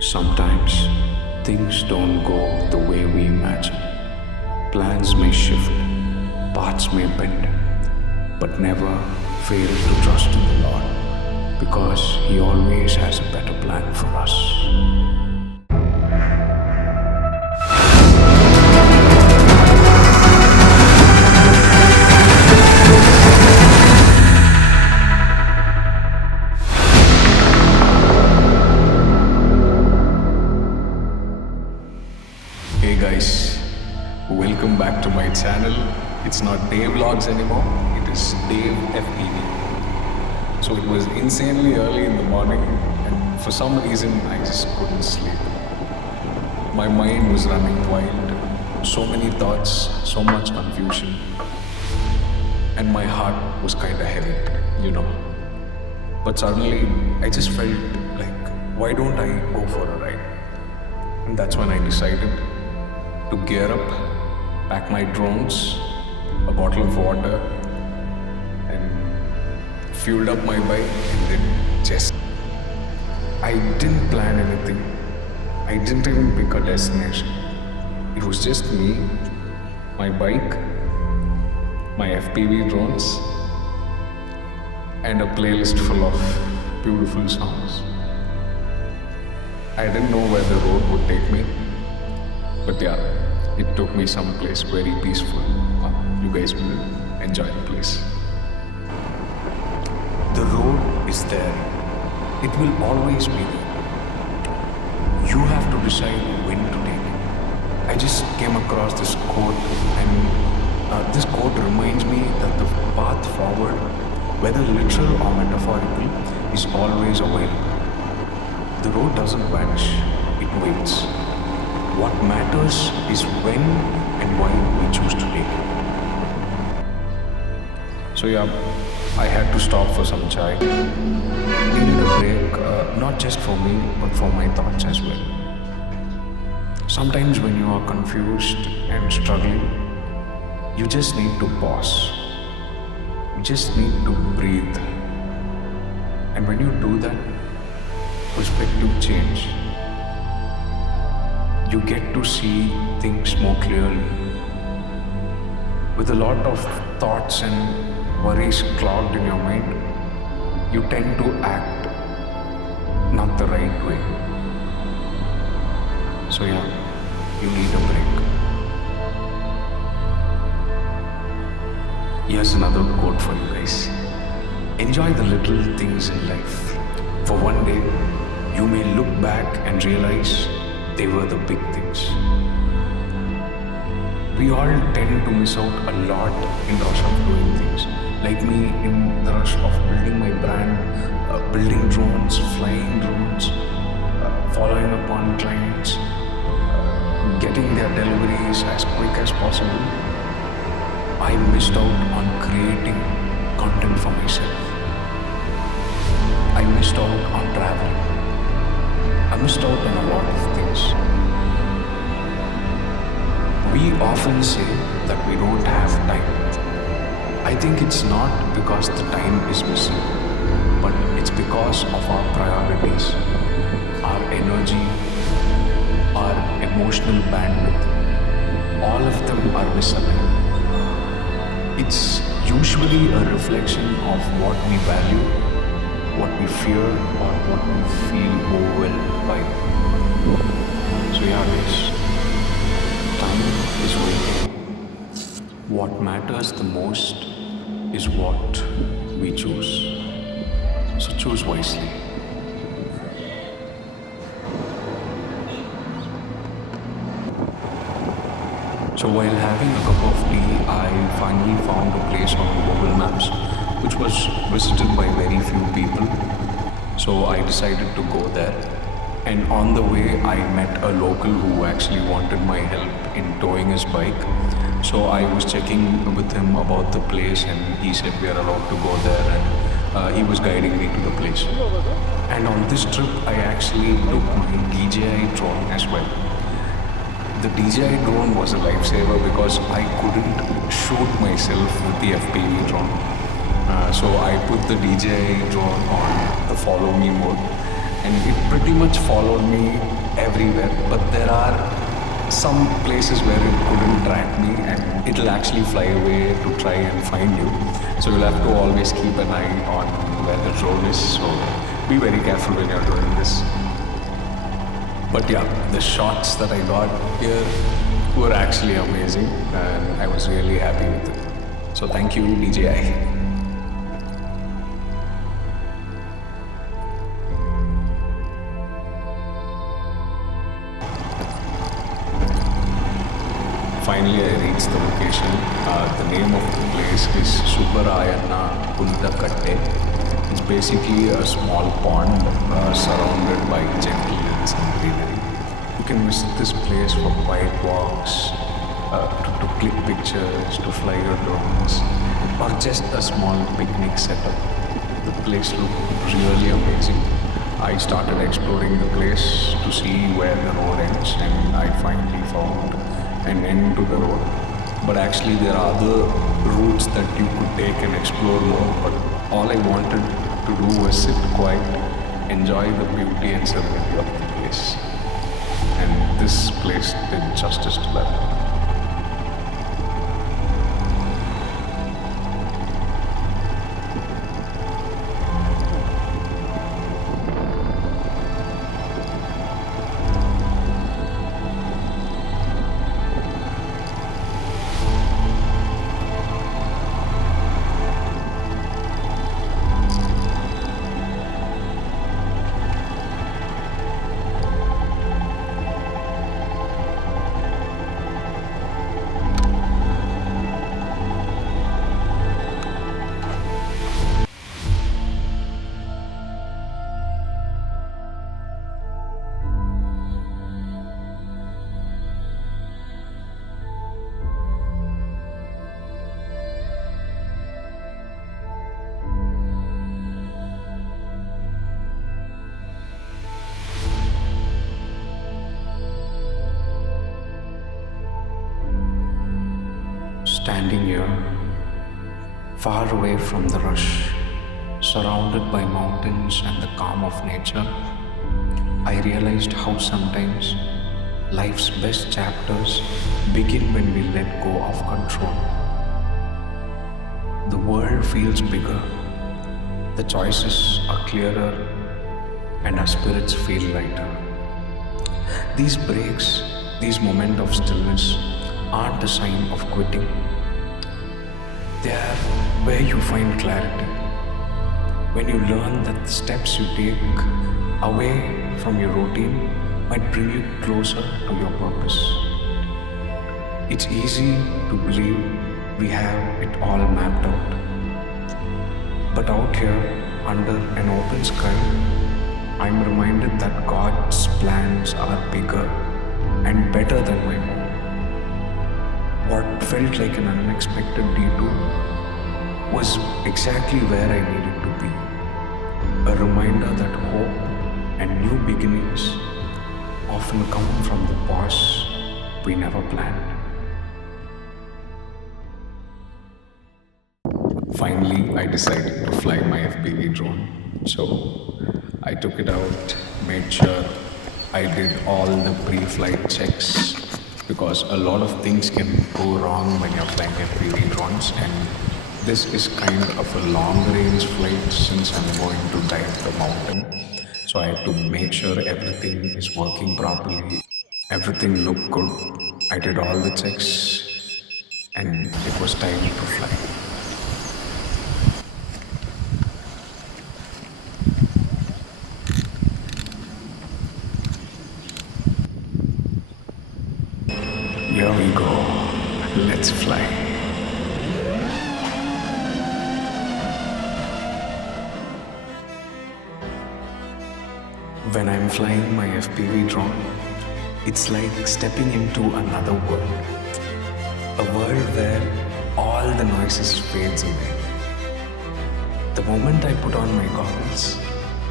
Sometimes things don't go the way we imagine. Plans may shift, paths may bend, but never fail to trust in the Lord because He always has a better plan for us. Hey guys, welcome back to my channel. It's not Day Vlogs anymore, it is Dave FPV. So it was insanely early in the morning and for some reason I just couldn't sleep. My mind was running wild, so many thoughts, so much confusion. And my heart was kinda heavy, you know. But suddenly I just felt like, why don't I go for a ride? And that's when I decided to gear up, pack my drones, a bottle of water, and fueled up my bike and then just... I didn't plan anything. I didn't even pick a destination. It was just me, my bike, my FPV drones, and a playlist full of beautiful songs. I didn't know where the road would take me, but yeah, it took me someplace very peaceful. You guys will enjoy the place. The road is there. It will always be there. You have to decide when to take it. I just came across this quote and this quote reminds me that the path forward, whether literal or metaphorical, is always available. The road doesn't vanish, it waits. What matters is when and why we choose to take it. So yeah, I had to stop for some chai. Needed a break, not just for me, but for my thoughts as well. Sometimes when you are confused and struggling, you just need to pause. You just need to breathe. And when you do that, perspective change. You get to see things more clearly. With a lot of thoughts and worries clogged in your mind, you tend to act not the right way. So yeah, you need a break. Here's another quote for you guys. Enjoy the little things in life. For one day, you may look back and realize they were the big things. We all tend to miss out a lot in the rush of doing things. Like me, in the rush of building my brand, building drones, flying drones, following up on clients, getting their deliveries as quick as possible, I missed out on creating content for myself. I missed out on traveling. I missed out on a lot of things. We often say that we don't have time. I think it's not because the time is missing, but it's because of our priorities, our energy, our emotional bandwidth. All of them are misaligned. It's usually a reflection of what we value, what we fear, or what we feel overwhelmed by. So yeah guys, time is waiting. What matters the most is what we choose. So choose wisely. So while having a cup of tea, I finally found a place on Google Maps which was visited by very few people. So I decided to go there. And on the way, I met a local who actually wanted my help in towing his bike. So I was checking with him about the place and he said we are allowed to go there and he was guiding me to the place. And on this trip, I actually took my DJI drone as well. The DJI drone was a lifesaver because I couldn't shoot myself with the FPV drone. So I put the DJI drone on the follow me mode and it pretty much followed me everywhere. But there are some places where it couldn't track me, and it'll actually fly away to try and find you. So you'll have to always keep an eye on where the drone is. So be very careful when you're doing this. But yeah, the shots that I got here were actually amazing, and I was really happy with it. So thank you, DJI. Finally, I reached the location. The name of the place is Subbarayana, Katte. It's basically a small pond surrounded by gentle hills and greenery. You can visit this place for quiet walks, to click pictures, to fly your drones, or just a small picnic setup. The place looked really amazing. I started exploring the place to see where the road ends, and I finally found an end to the road. But actually there are other routes that you could take and explore more, but all I wanted to do was sit quiet, enjoy the beauty and serenity of the place. And this place did justice to that. Standing here, far away from the rush, surrounded by mountains and the calm of nature, I realized how sometimes life's best chapters begin when we let go of control. The world feels bigger, the choices are clearer, and our spirits feel lighter. These breaks, these moments of stillness, aren't a sign of quitting. They are where you find clarity. When you learn that the steps you take away from your routine might bring you closer to your purpose. It's easy to believe we have it all mapped out. But out here, under an open sky, I'm reminded that God's plans are bigger and better than my own. What felt like an unexpected detour was exactly where I needed to be. A reminder that hope and new beginnings often come from the pause we never planned. Finally, I decided to fly my FPV drone. So I took it out, made sure I did all the pre-flight checks, because a lot of things can go wrong when you're flying FPV drones, and this is kind of a long-range flight since I'm going to dive the mountain. So I had to make sure everything is working properly. Everything looked good. I did all the checks, and it was time to fly. Here we go. Let's fly. When I'm flying my FPV drone, it's like stepping into another world. A world where all the noises fades away. The moment I put on my goggles,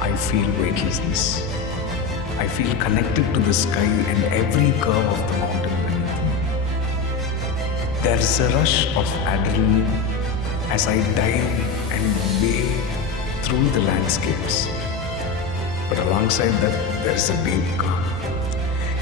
I feel weightlessness. I feel connected to the sky and every curve of the mountain beneath me. There's a rush of adrenaline as I dive and wade through the landscapes. But alongside that, there is a deep calm.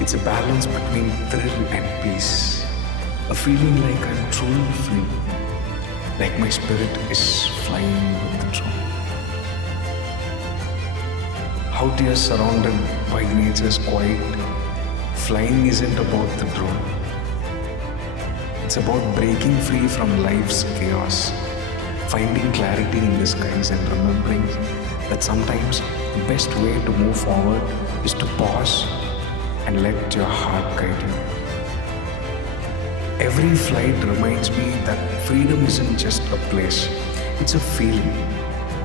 It's a balance between thrill and peace. A feeling like I'm truly free, like my spirit is flying with the drone. Out here surrounded by nature's quiet, flying isn't about the drone. It's about breaking free from life's chaos, finding clarity in the skies and remembering that sometimes the best way to move forward is to pause and let your heart guide you. Every flight reminds me that freedom isn't just a place, it's a feeling,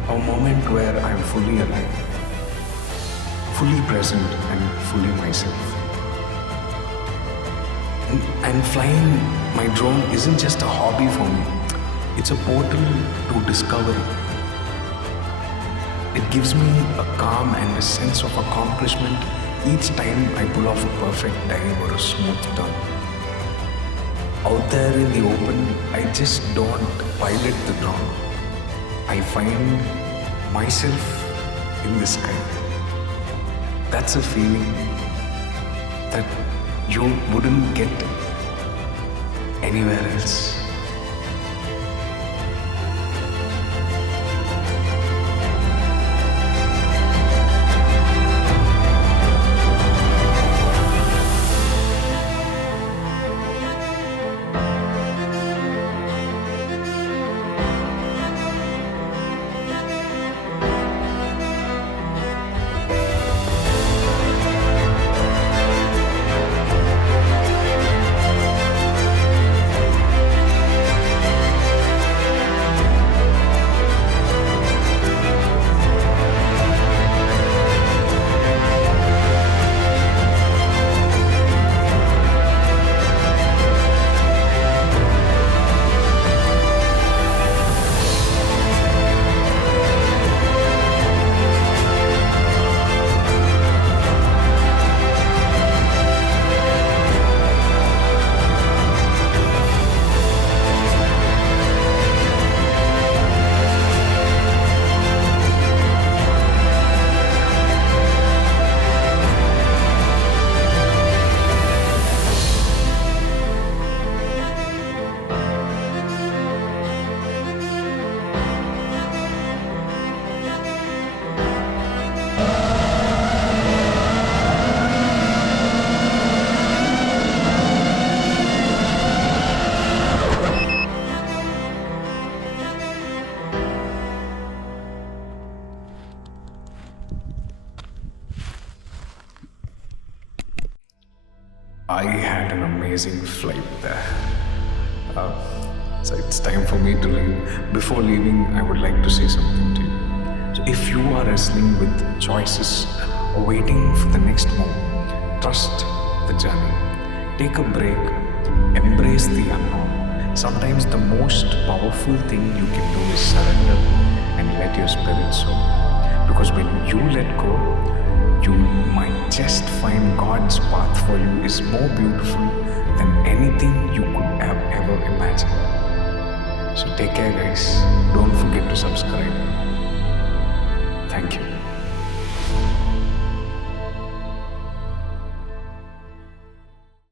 a moment where I'm fully alive, fully present and fully myself. And flying my drone isn't just a hobby for me, it's a portal to discovery. It gives me a calm and a sense of accomplishment each time I pull off a perfect dive or a smooth turn. Out there in the open, I just don't pilot the drone. I find myself in the sky. That's a feeling that you wouldn't get anywhere else. I had an amazing flight there. So it's time for me to leave. Before leaving, I would like to say something to you. So if you are wrestling with choices or waiting for the next move, trust the journey. Take a break. Embrace the unknown. Sometimes the most powerful thing you can do is surrender and let your spirit soar. Because when you let go, you might just find God's path for you is more beautiful than anything you could have ever imagined. So take care, guys. Don't forget to subscribe. Thank you.